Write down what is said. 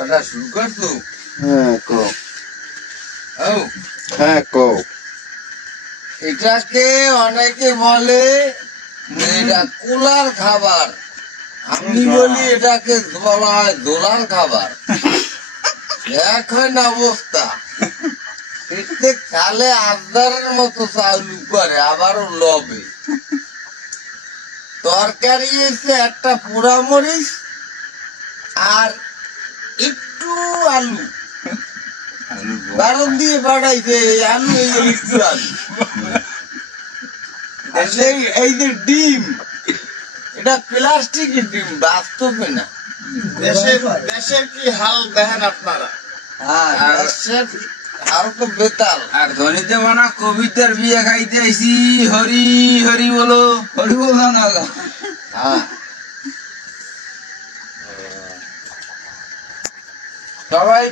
ওটা শুরু করতো। হ্যাঁ কো। ও হ্যাঁ কো। এটাকে অনেকে বলে এটা কুলার খাবার, আমি বলি এটাকে বলা হয় দোলার খাবার। এক হয় না অবস্থা, এতে খালে আদারের মতো চাউল করে, আবারও লবে। তরকারি হয়েছে একটা পোড়া মরিচ আর একটু আলু, কারণ দিয়ে পাঠাইছে আলু, একটু আলু। এই যে ডিম, এটা প্লাস্টিকের ডিম, বাস্তবে না। দেশের কি হাল দেখেন আপনারা। হাল তো বেতাল। আর ধনীতে মানা কবিতার বিয়ে খাইতে আইসি, হরি হরি বলো, হরি বলো না। সবাই